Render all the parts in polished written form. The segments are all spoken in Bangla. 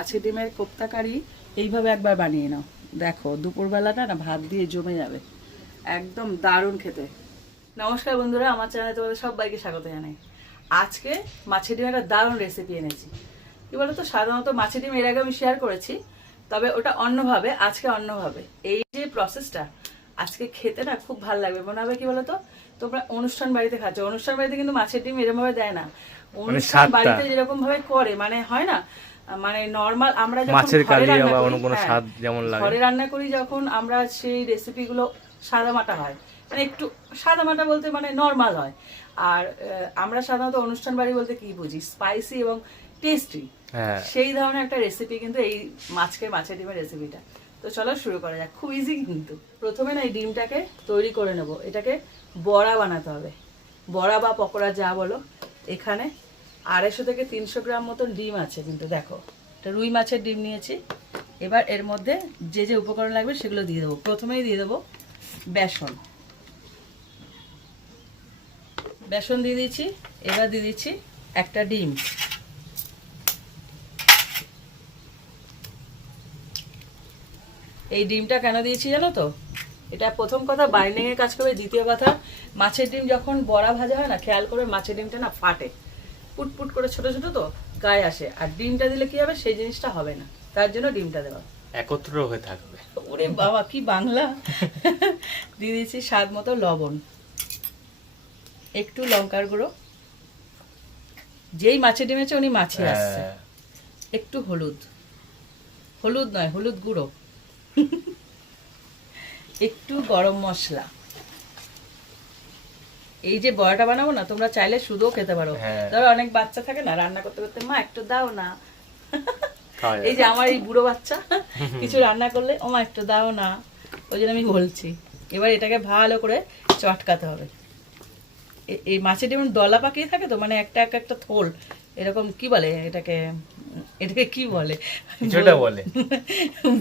মাছের ডিমের কোপ্তা কারি এইভাবে একবার বানিয়ে নাও, দেখো দুপুরবেলাটা না ভাত দিয়ে জমে যাবে, একদম দারুণ খেতে। নমস্কার বন্ধুরা, আমার চ্যানেলে তোমাদের সবাইকে স্বাগত জানাই। আজকে মাছের ডিমের একটা দারুণ রেসিপি এনেছি। কি বলতো, সাধারণত মাছের ডিম এর আগে আমি শেয়ার করেছি, তবে ওটা অন্যভাবে, আজকে অন্যভাবে। এই যে প্রসেসটা আজকে খেতে না খুব ভালো লাগবে, মনে হবে কি বলতো তোমরা অনুষ্ঠান বাড়িতে খাচ্ছ। অনুষ্ঠান বাড়িতে কিন্তু মাছের ডিম এরকম ভাবে দেয় না, অনুষ্ঠান বাড়িতে যেরকম ভাবে করে, মানে হয় না, মানে নরমাল আমরা যখন ঘরে রান্না করি, যখন আমরা সেই রেসিপি গুলো সাদা মাটা হয়, মানে একটু সাদা মাটা বলতে মানে নরমাল হয়। আর আমরা সাধারণত অনুষ্ঠান বাড়ি বলতে কি বুঝি, স্পাইসি এবং টেস্টি, সেই ধরনের একটা রেসিপি কিন্তু এই মাছের ডিমের রেসিপিটা। তো চলো শুরু করা যাক, খুব ইজি। কিন্তু প্রথমে না এই ডিমটাকে তৈরি করে নেব, এটাকে বড়া বানাতে হবে, বড়া বা পকোড়া যা বলো। এখানে 250 থেকে 300 গ্রাম মতন ডিম আছে, কিন্তু দেখো এটা রুই মাছের ডিম নিয়েছি। এবার এর মধ্যে যে যে উপকরণ লাগবে সেগুলো দিয়ে দেবো। প্রথমেই দিয়ে দেবো বেসন, বেসন দিয়ে দিচ্ছি। এবার দিয়ে দিচ্ছি একটা ডিম, এই ডিমটা কেন দিয়েছি জানো তো, এটা প্রথম কথা বাইন্ডিং এর কাজ করবে, দ্বিতীয় কথা মাছের ডিম যখন বড়া ভাজা হয় না, খেয়াল করে মাছের ডিমটা না ফাটে, পুটপুট করে ছোট ছোট তো গায়ে আসে, আর ডিমটা দিলে কি হবে সেই জিনিসটা হবে না, তার জন্য ডিমটা দেওয়া, একত্র হয়ে থাকবে। ওরে বাবা কি বাংলা। দিয়ে দিয়েছি স্বাদ মতো লবণ, একটু লঙ্কার গুঁড়ো, যেই মাছের ডিম আছে উনি মাছে আসছে, একটু হলুদ, হলুদ নয় হলুদ গুঁড়ো, একটু গরম মশলা। এই যে বড়াটা বানাবো না, তোমরা চাইলে শুধুও খেতে পারো। ধরো অনেক বাচ্চা থাকে না, রান্না করতে করতে মা একটু দাও না, এই যে আমার এই বুড়ো বাচ্চা কিছু রান্না করলে ও মা একটু দাও না, ওই জন্য আমি বলছি। এবার এটাকে ভালো করে চটকাতে হবে। এই মাছের ডিম দলা পাকিয়ে থাকে তো, মানে একটা একটা থোল এরকম, কি বলে এটাকে, এটাকে কি বলে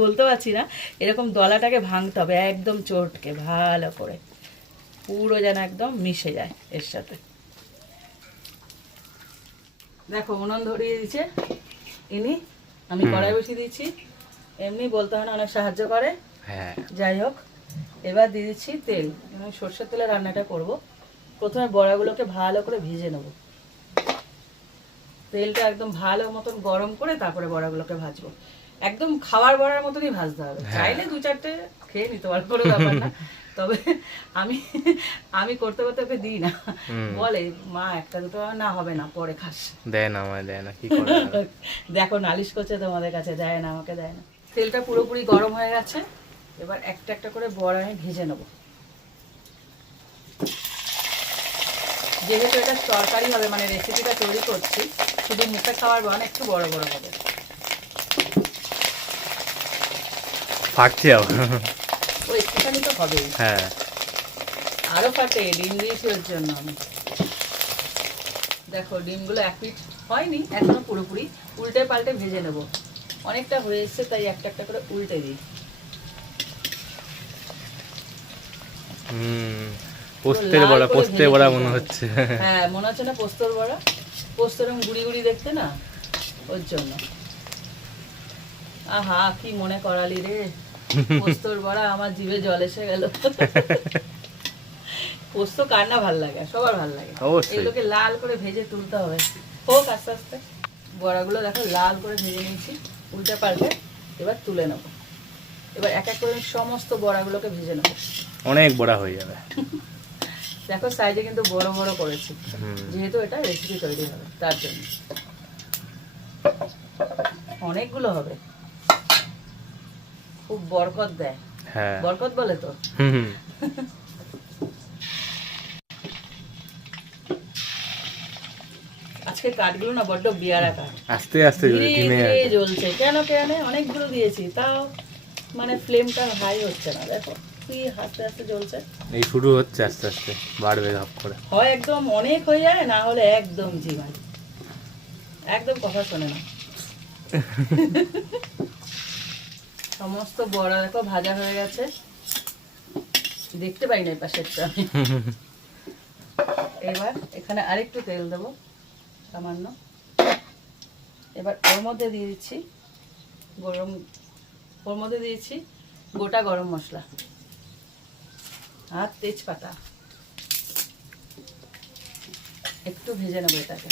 বলতে পারছি না, এরকম দলাটাকে ভাঙতে হবে একদম চটকে ভালো করে, পুরো যেন একদম মিশে যায় এর সাথে। দেখো উনুন ধরিয়ে দিচ্ছে ইনি, আমি কড়াই বসিয়ে দিচ্ছি। এমনি বলতে হয় না, অনেক সাহায্য করে। যাই হোক, এবার দিয়ে দিচ্ছি তেল, আমি সর্ষের তেলে রান্নাটা করব। প্রথমে বড়াগুলোকে ভালো করে ভিজে নেব, তেলটা একদম ভালো মতন গরম করে তারপরে বড়াগুলোকে ভাজবো। একদম খাওয়ার বড়ার মতনই ভাজতে হবে, চাইলে 2-4টে খেয়ে নিতে পারবো, কোনো ব্যাপার না। তবে আমি করতে করতে ওকে দিই না, বলে মা একটা দুটো না হবে না, পরে খাস, দেয় না আমায়, দেয় না, কি করে দেখো নালিশ করছে তোমাদের কাছে, দেয় না, আমাকে দেয় না। তেলটা পুরোপুরি গরম হয়ে গেছে, এবার একটা একটা করে বড়া আমি ভেজে নেবো। যেহেতু এটা তরকারি হবে, মানে রেসিপিটা তৈরি করছি, শুধু মুখে খাওয়ার বড়া একটু বড় বড় হবে। ফাটছে ও একটুখানি তো হবেই, আরো ফাটে, ডিম দিয়েছি ওর জন্য আমি। দেখো ডিমগুলো এক পিঠ হয়নি এখনো পুরোপুরি, উল্টে পাল্টে ভেজে নেব। অনেকটা হয়ে এসছে, তাই একটা একটা করে উল্টে দিই। পোস্তের বড়া, পোস্তের বড়া মনে হচ্ছে। হ্যাঁ মনে হচ্ছে না পোস্তর বড়া, পোস্তর গুড়ি গুড়ি দেখতে না, ওর জন্য। আহা কি মনে করালি রে, পোস্তর বড়া, আমার জিভে জল এসে গেল। পোস্ত কার না ভাল লাগে, সবার ভাল লাগে। এগুলোকে লাল করে ভেজে তুলতে হবে, হোক আস্তে আস্তে। বড়াগুলো দেখো লাল করে ভেজে নিয়েছি, উল্টে পাল্টে এবার তুলে নেবো। এবার এক এক করে সমস্ত বড়াগুলোকে ভেজে নেবো, অনেক বড়া হয়ে যাবে। দেখো সাইজে কিন্তু বড় বড় করেছি, যেহেতু এটা রেসিপি তৈরি হবে তার জন্য। অনেকগুলো হবে, খুব বরকত দেয়, বরকত বলে তো। আজকে কাঠগুলো না বড্ড বিয়ারা কাঠ, আস্তে আস্তে জ্বলছে। কেন কেন অনেকগুলো দিয়েছি, তাও মানে ফ্লেমটা হাই হচ্ছে না। দেখো কি আস্তে আস্তে জ্বলছে, এই শুরু হচ্ছে, আস্তে আস্তে বাড়বে ধাপ করে। হয় একদম অনেক হয়ে যায়, না হলে একদম জীবন, একদম কথা শোনে না। সমস্ত বড়া দেখো ভাজা হয়ে গেছে, দেখতে পাই না এই পাশেরটা আমি। এবার এখানে আরেকটু তেল দেবো সামান্য, এবার ওর মধ্যে দিয়ে দিচ্ছি গরম, ওর মধ্যে দিয়েছি গোটা গরম মশলা আর তেজপাতা। একটু ভেজে নেবো এটাকে।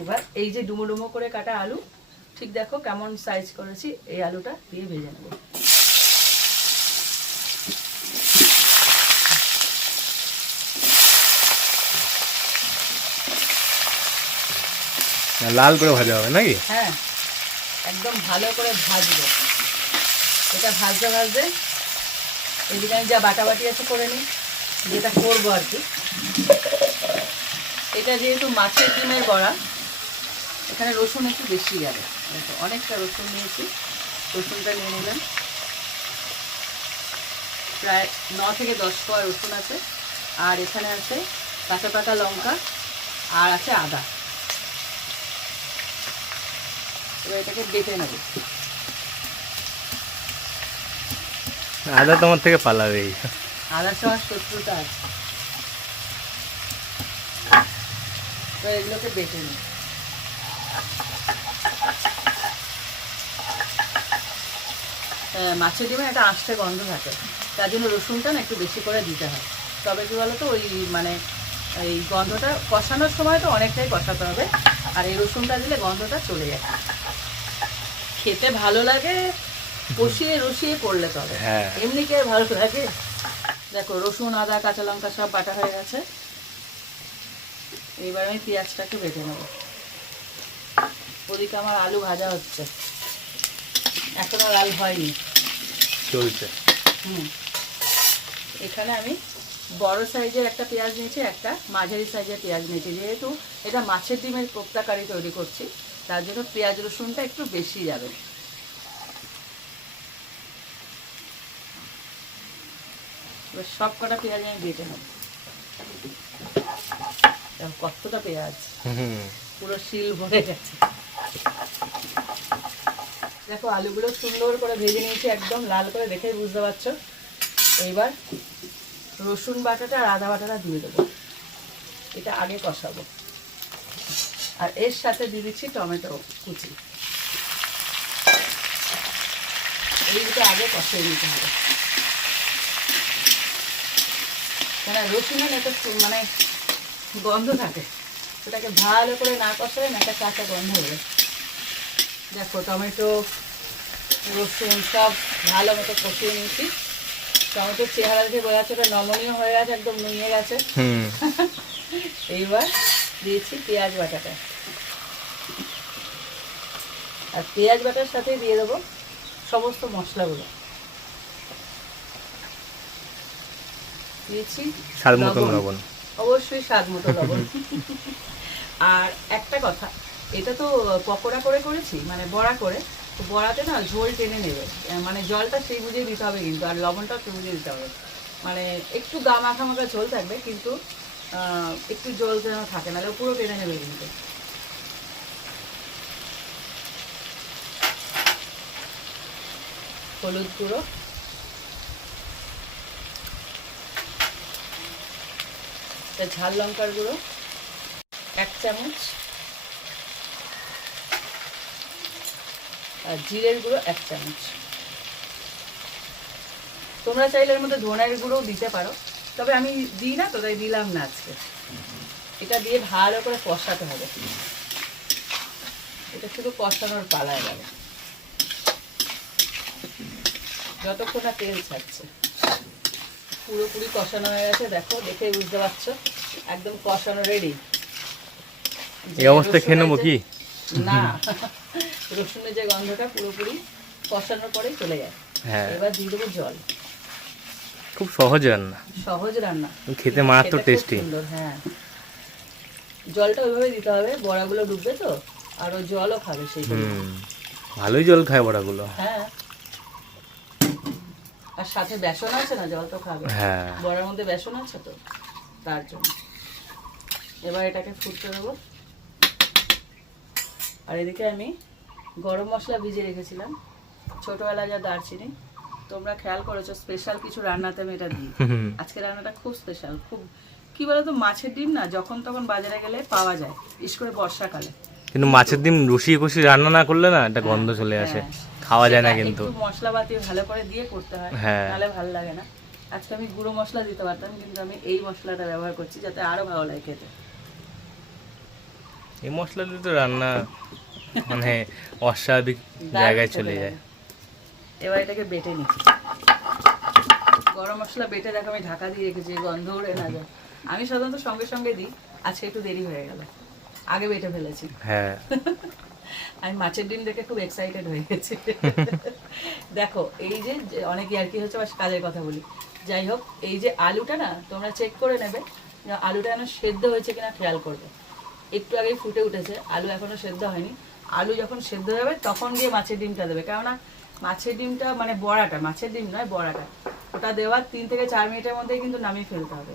এবার এই যে ডুমো ডুমো করে কাটা আলু, ঠিক দেখো কেমন সাইজ করেছি, এই আলুটা দিয়ে ভেজে নেবো। লাল করে ভাজা হবে নাকি? হ্যাঁ, একদম ভালো করে ভাজবো। এটা ভাজতে ভাজতে এদিকে আমি যা বাটাবাটি আছে করে নিই, যেটা করবো আর কি। এটা যেহেতু মাছের ডিমের বড়া, এখানে রসুন একটু বেশি যাবে। অনেকটা রসুন নিয়েছি, রসুনটা নিয়ে নিলাম। প্রায় 9 থেকে 10 কোয়া রসুন আছে, আর এখানে আছে কাঁচা পাকা লঙ্কা, আর আছে আদা। এবার এটাকে বেটে নেব। আদা তোমার থেকে পালাবেই। আদার সঙ্গে শত্রুতা আছে। এবার এগুলোকে বেটে নিই। মাছের ডিমে একটা আঁশটে গন্ধ থাকে, তার জন্য রসুনটা না একটু বেশি করে দিতে হয়। তবে কি বলতো, ওই মানে এই গন্ধটা কষানোর সময় তো অনেকটাই কষাতে হবে, আর এই রসুনটা দিলে গন্ধটা চলে যায়। খেতে ভালো লাগে কষিয়ে রসিয়ে করলে, তবে হ্যাঁ। এমনি কে ভালো লাগে। দেখো রসুন আদা কাঁচা লঙ্কা সব বাটা হয়ে গেছে। এইবার আমি পেঁয়াজটাকে বেটে নেব। ওদিকে আমার আলু ভাজা হচ্ছে, এখনো লাল হয়নি, চলছে। এখানে আমি বড় সাইজের একটা পেঁয়াজ নিয়েছি, একটা মাঝারি সাইজের পেঁয়াজ নিয়েছি। যেহেতু এটা মাছের ডিমের কোপ্তা কারি তৈরি করছি, তার জন্য পেঁয়াজ রসুনটা একটু বেশি যাবে। এবার সব কটা পেঁয়াজ আমি বেটে নেব। কতটা পেঁয়াজ, পুরো শিল ভরে গেছে। দেখো আলুগুলো সুন্দর করে ভেজে নিয়েছি, একদম লাল করে, দেখেই বুঝতে পারছো। এইবার রসুন বাটাটা আর আদা বাটাটা দিয়ে দেবো। এটা আগে কষাবো, আর এর সাথে দিয়ে দিচ্ছি টমেটো কুচি। এই দুটো আগে কষিয়ে নিতে হবে, কেন রসুনের একটা মানে গন্ধ থাকে, ওটাকে ভালো করে না কষালে না একটা কাঁচা গন্ধ হবে। দেখো টমেটো রসুন সব ভালো মতো কষিয়ে নিয়েছি। টমেটোর চেহারা দেখে বোঝা যাচ্ছে ওটা নমনীয় হয়ে গেছে, একদম নুয়ে গেছে। এইবার দিয়েছি পেঁয়াজ বাটাটা, আর পেঁয়াজ বাটার সাথে দিয়ে দেবো সমস্ত মশলাগুলো। দিয়েছি স্বাদ মতন লবণ, অবশ্যই স্বাদ মতো লবণ। আর একটা কথা, এটা তো পকোড়া করে করেছি, মানে বড়া করে, তো বড়াতে না ঝোল টেনে নেবে, মানে জলটা সেই বুঝিয়ে দিতে হবে কিন্তু, আর লবণটাও সেই বুঝিয়ে দিতে হবে। মানে একটু গা মাখা মাখা ঝোল থাকবে, কিন্তু একটু জল যেন থাকে, নাহলে পুরো টেনে নেবে কিন্তু। হলুদ গুঁড়ো, ঝাল লঙ্কার গুঁড়ো 1 চামচ, আর জিরের গুঁড়ো 1 চামচ। তোমরা চাইলে এর মধ্যে ধনের গুঁড়োও দিতে পারো, তবে আমি দিই না তো, তাই দিলাম না আজকে। এটা দিয়ে ভালো করে কষাতে হবে, এটা শুধু কষানোর পালায় যাবে যতক্ষণ না তেল ছাড়ছে। পুরোপুরি কষানো হয়ে গেছে, দেখো দেখেই বুঝতে পারছো, একদম কষানো রেডি। এই অবস্থায় খেয়ে নেবো কি? না, রসুনের যে গন্ধটা পুরোপুরি কষানোর পরেই চলে যায়। হ্যাঁ, এবার দিয়ে দেবো জল। খুব সহজ রান্না, সহজ রান্না, খেতে মারাত্মক টেস্টি। হ্যাঁ, জলটা ওইভাবে দিতে হবে, বড়াগুলো ডুববে তো, আর ওই জলও খাবে সেই জন্য। ভালোই জল খায় বড়াগুলো। হ্যাঁ, আর সাথে বেসন আছে না, জল তো খাবে। হ্যাঁ, বড়ার মধ্যে বেসন আছে তো, তার জন্য। এবার এটাকে ফুটতে দেবো। আর এদিকে আমি গরম মশলা ভিজিয়ে রেখেছিলাম, ছোটবেলায় যা দারচিনি। তোমরা খেয়াল করেছো স্পেশাল কিছু রান্নাতে আমি এটা দিই। আজকে রান্নাটা খুব স্পেশাল, খুব কি বলতো, মাছের ডিম না যখন তখন বাজারে গেলে পাওয়া যায়, বিশেষ করে বর্ষাকালে। কিন্তু মাছের ডিম রসিয়ে কষিয়ে রান্না না করলে না একটা গন্ধ চলে আসে, খাওয়া যায় না সেটা কিন্তু। একটু মশলাপাতি ভালো করে দিয়ে করতে হয়, হ্যাঁ। নাহলে ভালো লাগে না। আজকে আমি গুঁড়ো মশলা দিতে পারতাম, কিন্তু আমি এই মশলাটা ব্যবহার করছি যাতে আরো ভালো লাগে খেতে। এই মশলা দিয়ে তো রান্না মানে অস্বাভাবিক জায়গায় চলে যায়। এবার এটাকে বেটে নিচ্ছি। গরম মশলা বেটে দেখো আমি ঢাকা দিয়ে রেখেছি, গন্ধ উড়ে না যায়। আমি সাধারণত সঙ্গে সঙ্গে দিই, আজকে একটু দেরি হয়ে গেল, আগে বেটে ফেলেছি। হ্যাঁ, আমি মাছের ডিম দেখে খুব এক্সাইটেড হয়ে গেছি। দেখো এই যে অনেক আর কি হচ্ছে, বাস কাজের কথা বলি। যাই হোক, এই যে আলুটা না তোমরা চেক করে নেবে, যে আলুটা যেন সেদ্ধ হয়েছে কিনা খেয়াল করবে। একটু আগেই ফুটে উঠেছে, আলু এখনো সেদ্ধ হয়নি। আলু যখন সেদ্ধ হবে তখন গিয়ে মাছের ডিমটা দেবে, কেননা মাছের ডিমটা মানে বড়াটা, মাছের ডিম নয় বড়াটা, ওটা দেওয়ার 3 থেকে 4 মিনিটের মধ্যেই কিন্তু নামিয়ে ফেলতে হবে,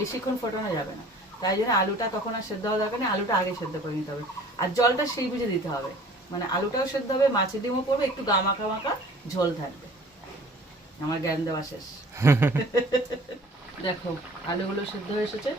বেশিক্ষণ ফোটানো যাবে না। তাই জন্য আলুটা তখন আর সেদ্ধ হওয়া দরকার নেই, আলুটা আগে সেদ্ধ করে নিতে হবে। আর জলটা সেই বুঝে দিতে হবে, মানে আলুটাও সেদ্ধ হবে, মাছের ডিমও পড়বে, একটু গা মাখা মাখা ঝোল থাকবে। আমার জ্ঞান দেওয়া শেষ। দেখো আলুগুলো সেদ্ধ হয়ে এসেছে,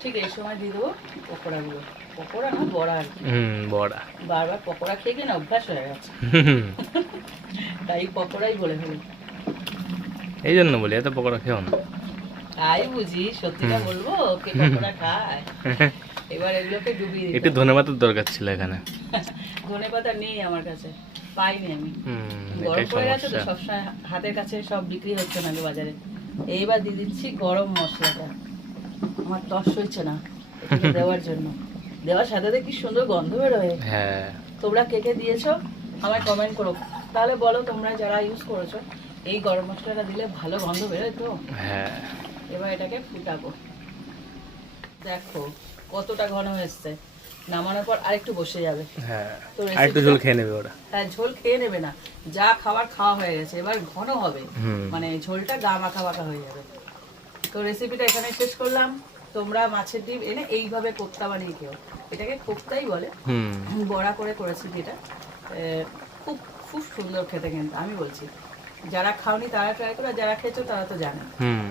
ঠিক এই সময় দিয়ে দেবো পকোড়াগুলো। পকোড়া না বড়া আর কি, বড়া। বারবার পকোড়া খেয়ে কিনা অভ্যাস হয়ে গেছে, তাই পকোড়াই বলে ফেলি। এই জন্য বলি এত পকোড়া খেও না। তাই বুঝি, সত্যিটা বলবো, কে পকোড়া খায়। এবার এগুলোকে ডুবিয়ে দিতে একটু ধনেপাতার দরকার ছিল এখানে। ধনে পাতা নেই আমার কাছে, পাইনি আমি। গরম এটাই পড়ে গেছে তো, সমস্যা। সবসময় হাতের কাছে সব বিক্রি হচ্ছে না বাজারে। এইবার দিয়ে দিচ্ছি গরম মশলাটা, আমার তস হচ্ছে না এটাকে দেওয়ার জন্য। দেওয়ার সাথে সাথে কি সুন্দর গন্ধ বেরোয়। হ্যাঁ, তোমরা কে কে দিয়েছো আমায় কমেন্ট করো, তাহলে বলো তোমরা যারা ইউজ করেছো এই গরম মশলাটা দিলে ভালো গন্ধ বেরোয় তো। হ্যাঁ। এবার এটাকে ফুটাবো। দেখো কতটা ঘন হয়েছে, নামানোর পর আরেকটু বসে যাবে। হ্যাঁ, তো আর একটু ঝোল খেয়ে নেবে ওরা। হ্যাঁ, ঝোল খেয়ে নেবে না, যা খাবার খাওয়া হয়ে গেছে, এবার ঘন হবে, হুম। মানে ঝোলটা গা মাখা মাখা হয়ে যাবে। তো রেসিপিটা এখানে শেষ করলাম। তোমরা মাছের ডিম এনে এইভাবে কোপ্তা বানিয়ে খেও, এটাকে কোপ্তাই বলে। বড়া করে করেছি যেটা, খুব খুব সুন্দর খেতে, কিন্তু আমি বলছি যারা খাওনি তারা ট্রাই করো, আর যারা খেয়েছো তারা তো জানে,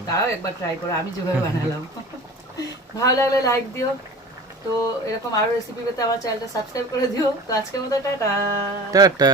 তারাও একবার ট্রাই করো আমি যেভাবে বানালাম। ভালো লাগলে লাইক দিও। তো এরকম আরো রেসিপি পেতে আমার চ্যানেলটা সাবস্ক্রাইব করে দিও। তো আজকের মতো টাটা। টাটা।